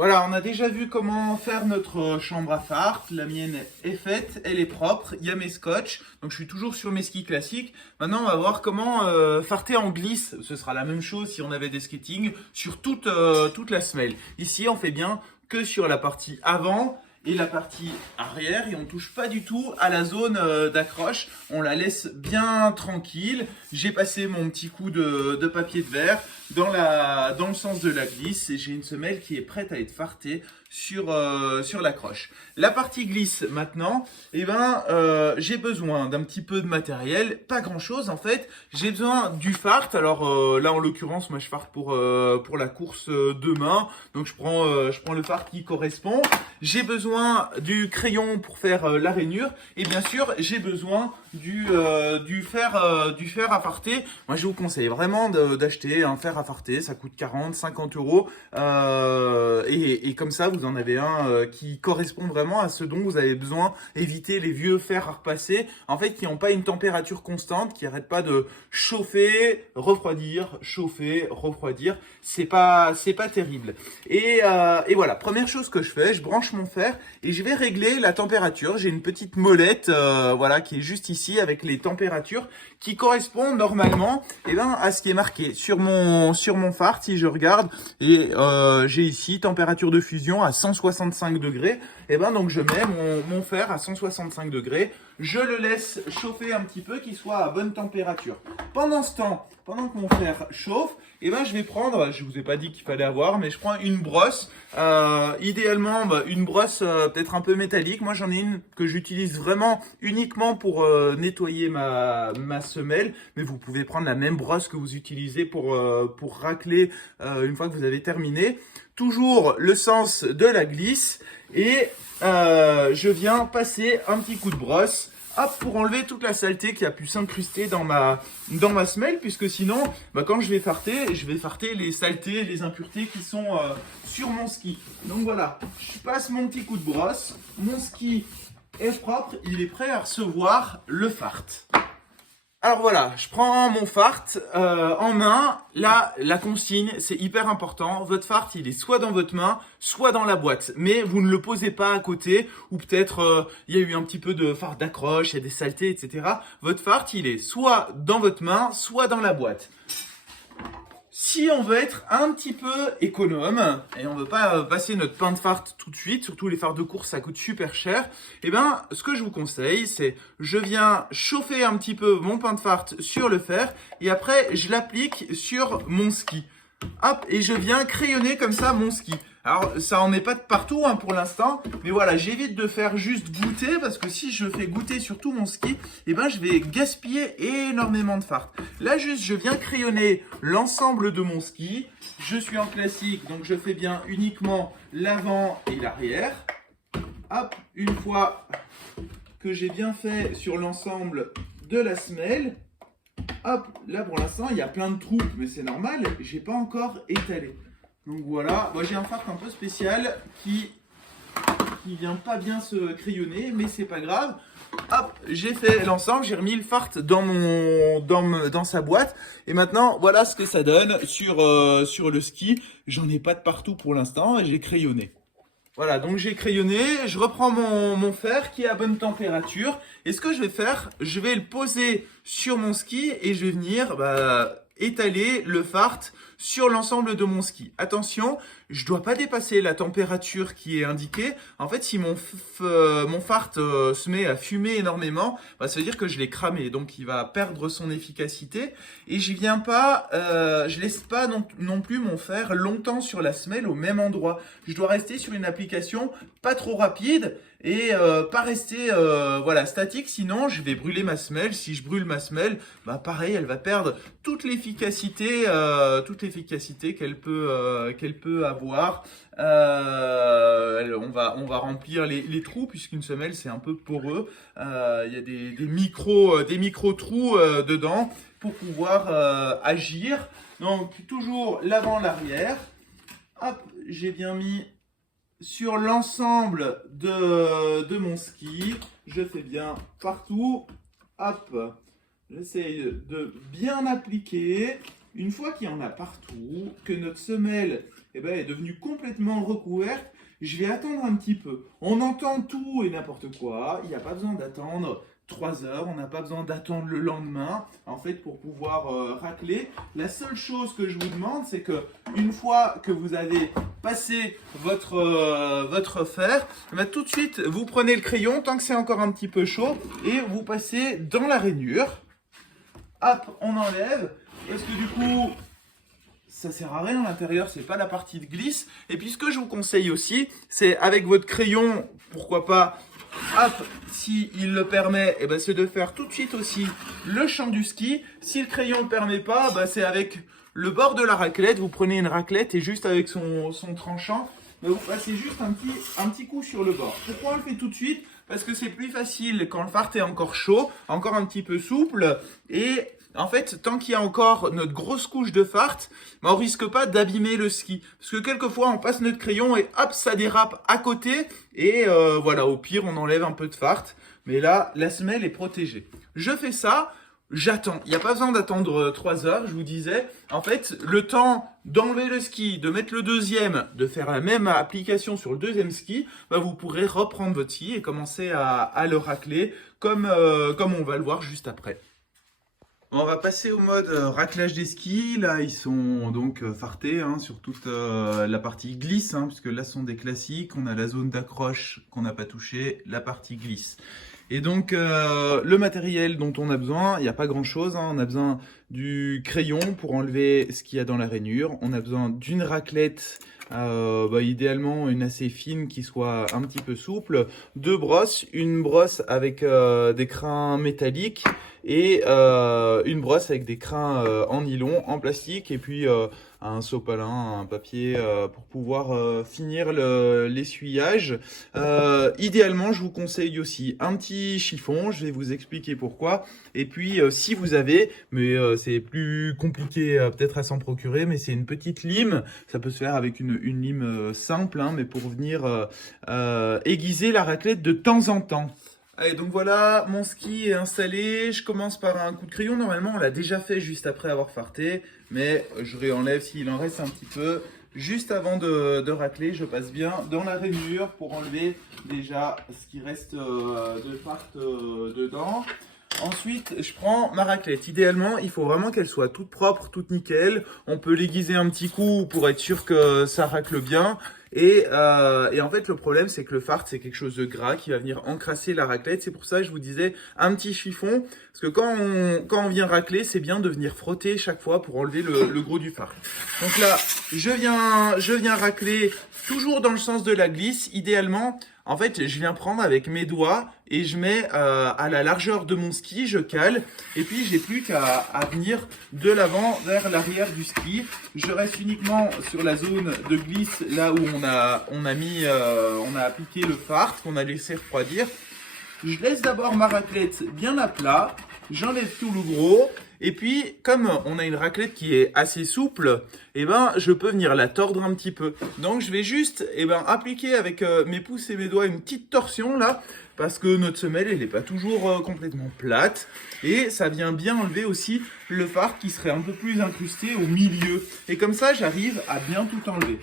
Voilà, on a déjà vu comment faire notre chambre à fard. La mienne est faite, elle est propre, il y a mes scotch. Donc je suis toujours sur mes skis classiques. Maintenant, on va voir comment farter en glisse. Ce sera la même chose si on avait des skating sur toute la semelle. Ici, on fait bien que sur la partie avant et la partie arrière et on touche pas du tout à la zone d'accroche. On la laisse bien tranquille. J'ai passé mon petit coup de papier de verre dans le sens de la glisse et j'ai une semelle qui est prête à être fartée sur l'accroche. La partie glisse maintenant, j'ai besoin d'un petit peu de matériel, pas grand chose en fait. J'ai besoin du fart. Alors là en l'occurrence, moi je farte pour la course demain, donc je prends le fart qui correspond. J'ai besoin du crayon pour faire la rainure et bien sûr j'ai besoin du fer à farter. Moi je vous conseille vraiment d'acheter un fer à farter, ça coûte 40-50 euros et comme ça vous en avez un qui correspond vraiment à ce dont vous avez besoin. Évitez les vieux fers à repasser en fait qui n'ont pas une température constante, qui n'arrêtent pas de chauffer, refroidir, chauffer, refroidir. C'est pas terrible. Et voilà, première chose que je fais, je branche mon fer et je vais régler la température. J'ai une petite molette voilà, qui est juste ici avec les températures qui correspondent normalement à ce qui est marqué sur mon fart. Si je regarde, et j'ai ici température de fusion à 165 degrés. Donc je mets mon fer à 165 degrés. Je le laisse chauffer un petit peu, qu'il soit à bonne température. Pendant ce temps, pendant que mon fer chauffe, je vais prendre, je vous ai pas dit qu'il fallait avoir, mais je prends une brosse. Idéalement, une brosse peut-être un peu métallique. Moi, j'en ai une que j'utilise vraiment uniquement pour nettoyer ma semelle. Mais vous pouvez prendre la même brosse que vous utilisez pour racler une fois que vous avez terminé. Toujours le sens de la glisse et je viens passer un petit coup de brosse pour enlever toute la saleté qui a pu s'incruster dans ma semelle, puisque sinon quand je vais farter les saletés, les impuretés qui sont sur mon ski. Donc voilà, je passe mon petit coup de brosse, mon ski est propre, il est prêt à recevoir le fart. Alors voilà, je prends mon fart en main. Là, la consigne, c'est hyper important. Votre fart, il est soit dans votre main, soit dans la boîte. Mais vous ne le posez pas à côté, ou peut-être il y a eu un petit peu de fart d'accroche, il y a des saletés, etc. Votre fart, il est soit dans votre main, soit dans la boîte. Si on veut être un petit peu économe et on veut pas passer notre pain de fart tout de suite, surtout les farts de course ça coûte super cher, ce que je vous conseille c'est je viens chauffer un petit peu mon pain de fart sur le fer et après je l'applique sur mon ski. Hop, et je viens crayonner comme ça mon ski. Alors ça en est pas de partout pour l'instant, mais voilà, j'évite de faire juste goûter parce que si je fais goûter sur tout mon ski, je vais gaspiller énormément de fart. Là juste je viens crayonner l'ensemble de mon ski. Je suis en classique, donc je fais bien uniquement l'avant et l'arrière. Hop, une fois que j'ai bien fait sur l'ensemble de la semelle, hop, là pour l'instant il y a plein de trous, mais c'est normal, j'ai pas encore étalé. Donc voilà, moi j'ai un fart un peu spécial qui vient pas bien se crayonner, mais c'est pas grave. Hop, j'ai fait l'ensemble, j'ai remis le fart dans sa boîte. Et maintenant, voilà ce que ça donne sur le ski. J'en ai pas de partout pour l'instant et j'ai crayonné. Voilà, donc j'ai crayonné, je reprends mon fer qui est à bonne température. Et ce que je vais faire, je vais le poser sur mon ski et je vais venir étaler le fart sur l'ensemble de mon ski. Attention, je ne dois pas dépasser la température qui est indiquée. En fait, si mon fart se met à fumer énormément, ça veut dire que je l'ai cramé. Donc, il va perdre son efficacité. Et je laisse pas non plus mon fer longtemps sur la semelle au même endroit. Je dois rester sur une application pas trop rapide et pas rester statique, sinon je vais brûler ma semelle. Si je brûle ma semelle, pareil, elle va perdre toute l'efficacité qu'elle peut avoir. On va remplir les trous puisqu'une semelle c'est un peu poreux. Il y a des micro trous dedans pour pouvoir agir. Donc toujours l'avant, l'arrière. Hop, j'ai bien mis sur l'ensemble de mon ski. Je fais bien partout. Hop, j'essaye de bien appliquer. Une fois qu'il y en a partout, que notre semelle est devenue complètement recouverte. Je vais attendre un petit peu. On entend tout et n'importe quoi. Il n'y a pas besoin d'attendre 3 heures. On n'a pas besoin d'attendre le lendemain. En fait, pour pouvoir racler, la seule chose que je vous demande, c'est que une fois que vous avez passé votre fer, tout de suite, vous prenez le crayon, tant que c'est encore un petit peu chaud, et vous passez dans la rainure. Hop, on enlève. Parce que du coup, ça sert à rien à l'intérieur, c'est pas la partie de glisse. Et puis ce que je vous conseille aussi, c'est avec votre crayon, pourquoi pas, hop, si il le permet, c'est de faire tout de suite aussi le champ du ski. Si le crayon ne le permet pas, c'est avec le bord de la raclette. Vous prenez une raclette et juste avec son tranchant, vous passez juste un petit coup sur le bord. Pourquoi on le fait tout de suite? Parce que c'est plus facile quand le fart est encore chaud, encore un petit peu souple. Et en fait, tant qu'il y a encore notre grosse couche de fart, on risque pas d'abîmer le ski. Parce que quelquefois, on passe notre crayon et hop, ça dérape à côté. Et voilà, au pire, on enlève un peu de fart. Mais là, la semelle est protégée. Je fais ça. J'attends. Il n'y a pas besoin d'attendre 3 heures, je vous disais. En fait, le temps d'enlever le ski, de mettre le deuxième, de faire la même application sur le deuxième ski, vous pourrez reprendre votre ski et commencer à le racler comme on va le voir juste après. On va passer au mode raclage des skis. Là, ils sont donc fartés sur toute la partie glisse, puisque là, ce sont des classiques. On a la zone d'accroche qu'on n'a pas touchée, la partie glisse. Et donc, le matériel dont on a besoin, il n'y a pas grand-chose. On a besoin du crayon pour enlever ce qu'il y a dans la rainure. On a besoin d'une raclette, idéalement une assez fine qui soit un petit peu souple. 2 brosses, une brosse avec des crins métalliques et une brosse avec des crins en nylon, en plastique, et puis un sopalin, un papier pour pouvoir finir l'essuyage. Idéalement, je vous conseille aussi un petit chiffon, je vais vous expliquer pourquoi. Et puis, si vous avez, mais c'est plus compliqué peut-être à s'en procurer, mais c'est une petite lime. Ça peut se faire avec une lime simple, mais pour venir aiguiser la raclette de temps en temps. Allez, donc voilà, mon ski est installé. Je commence par un coup de crayon. Normalement, on l'a déjà fait juste après avoir farté, mais je réenlève s'il en reste un petit peu. Juste avant de racler, je passe bien dans la rainure pour enlever déjà ce qui reste de fart dedans. Ensuite, je prends ma raclette. Idéalement, il faut vraiment qu'elle soit toute propre, toute nickel. On peut l'aiguiser un petit coup pour être sûr que ça racle bien. Et en fait, le problème, c'est que le fart, c'est quelque chose de gras qui va venir encrasser la raclette. C'est pour ça que je vous disais un petit chiffon. Parce que quand on vient racler, c'est bien de venir frotter chaque fois pour enlever le gros du fart. Donc là, je viens racler toujours dans le sens de la glisse. Idéalement, en fait, je viens prendre avec mes doigts et je mets à la largeur de mon ski, je cale. Et puis, j'ai plus qu'à venir de l'avant vers l'arrière du ski. Je reste uniquement sur la zone de glisse, là où on a appliqué le fart, qu'on a laissé refroidir. Je laisse d'abord ma raclette bien à plat. J'enlève tout le gros. Et puis, comme on a une raclette qui est assez souple, je peux venir la tordre un petit peu. Donc, je vais juste appliquer avec mes pouces et mes doigts une petite torsion là, parce que notre semelle, elle n'est pas toujours complètement plate. Et ça vient bien enlever aussi le fard qui serait un peu plus incrusté au milieu. Et comme ça, j'arrive à bien tout enlever.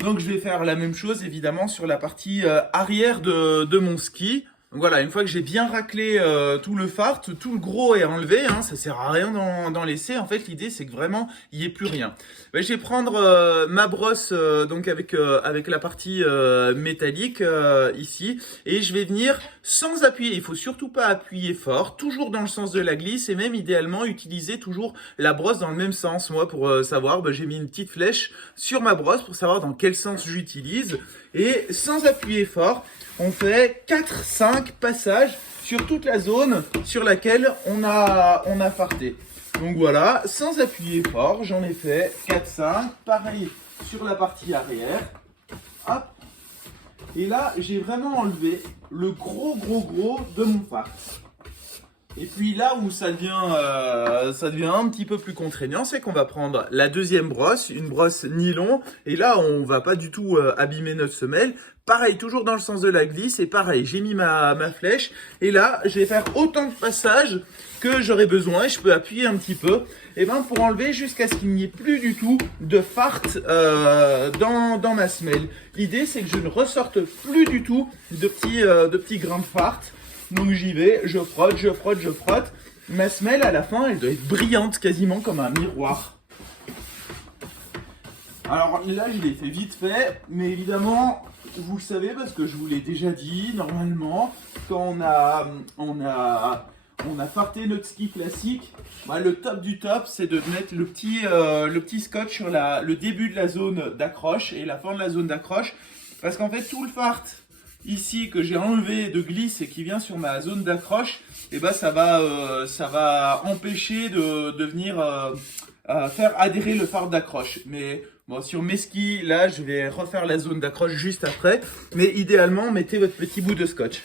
Donc, je vais faire la même chose, évidemment, sur la partie arrière de mon ski. Donc voilà, une fois que j'ai bien raclé tout le fart, tout le gros est enlevé, ça sert à rien d'en laisser. En fait, l'idée c'est que vraiment il n'y ait plus rien. Je vais prendre ma brosse donc avec la partie métallique ici, et je vais venir sans appuyer. Il faut surtout pas appuyer fort, toujours dans le sens de la glisse, et même idéalement utiliser toujours la brosse dans le même sens. Moi, pour savoir, j'ai mis une petite flèche sur ma brosse pour savoir dans quel sens j'utilise, et sans appuyer fort. On fait 4-5 passages sur toute la zone sur laquelle on a farté. Donc voilà, sans appuyer fort, j'en ai fait 4-5. Pareil sur la partie arrière. Hop. Et là, j'ai vraiment enlevé le gros de mon fart. Et puis là où ça devient un petit peu plus contraignant, c'est qu'on va prendre la deuxième brosse, une brosse nylon, et là on va pas du tout abîmer notre semelle. Pareil, toujours dans le sens de la glisse, et pareil, j'ai mis ma flèche, et là je vais faire autant de passages que j'aurai besoin, et je peux appuyer un petit peu, et ben pour enlever jusqu'à ce qu'il n'y ait plus du tout de fart dans ma semelle. L'idée c'est que je ne ressorte plus du tout de petits grains de fart. Donc j'y vais, je frotte, je frotte, je frotte. Ma semelle à la fin, elle doit être brillante, quasiment comme un miroir. Alors là, je l'ai fait vite fait, mais évidemment, vous le savez parce que je vous l'ai déjà dit, normalement, quand on a farté notre ski classique, bah, le top du top, c'est de mettre le petit scotch sur le début de la zone d'accroche et la fin de la zone d'accroche, parce qu'en fait, tout le fart ici que j'ai enlevé de glisse et qui vient sur ma zone d'accroche, et ben ça va empêcher de venir faire adhérer le fart d'accroche. Mais bon, sur mes skis, là, je vais refaire la zone d'accroche juste après. Mais idéalement, mettez votre petit bout de scotch.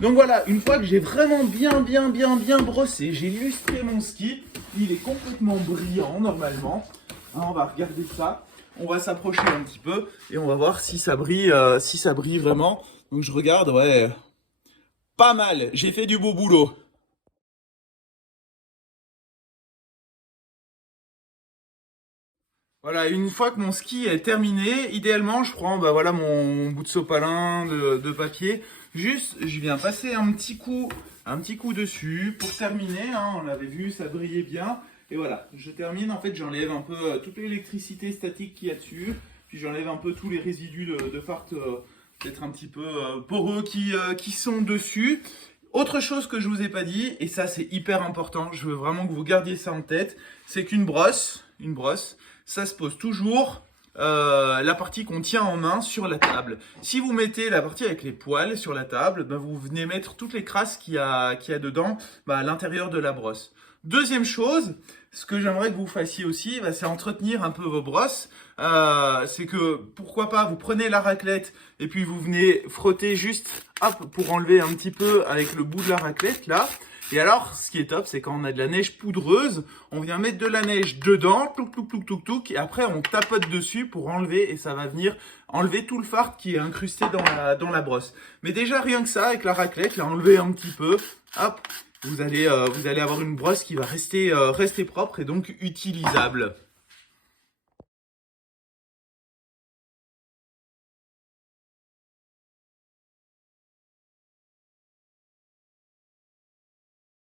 Donc voilà, une fois que j'ai vraiment bien brossé, j'ai lustré mon ski, il est complètement brillant normalement. Hein, on va regarder ça. On va s'approcher un petit peu et on va voir si ça brille vraiment. Donc je regarde, ouais, pas mal, j'ai fait du beau boulot. Voilà, une fois que mon ski est terminé, idéalement je prends bah, voilà, mon bout de sopalin de papier. Juste, je viens passer un petit coup dessus pour terminer. Hein, on l'avait vu, ça brillait bien. Et voilà, je termine, en fait j'enlève un peu toute l'électricité statique qu'il y a dessus. Puis j'enlève un peu tous les résidus de fart peut-être un petit peu poreux qui sont dessus. Autre chose que je vous ai pas dit, et ça c'est hyper important, je veux vraiment que vous gardiez ça en tête, c'est qu'une brosse, ça se pose toujours la partie qu'on tient en main sur la table. Si vous mettez la partie avec les poils sur la table, ben vous venez mettre toutes les crasses qu'il y a dedans à l'intérieur de la brosse. Deuxième chose, ce que j'aimerais que vous fassiez aussi, c'est entretenir un peu vos brosses. C'est que, pourquoi pas, vous prenez la raclette et puis vous venez frotter juste, hop, pour enlever un petit peu avec le bout de la raclette, là. Et alors, ce qui est top, c'est quand on a de la neige poudreuse, on vient mettre de la neige dedans, touc, et après on tapote dessus pour enlever, et ça va venir enlever tout le fart qui est incrusté dans la brosse. Mais déjà, rien que ça, avec la raclette, là, enlever un petit peu, hop, vous allez avoir une brosse qui va rester propre et donc utilisable.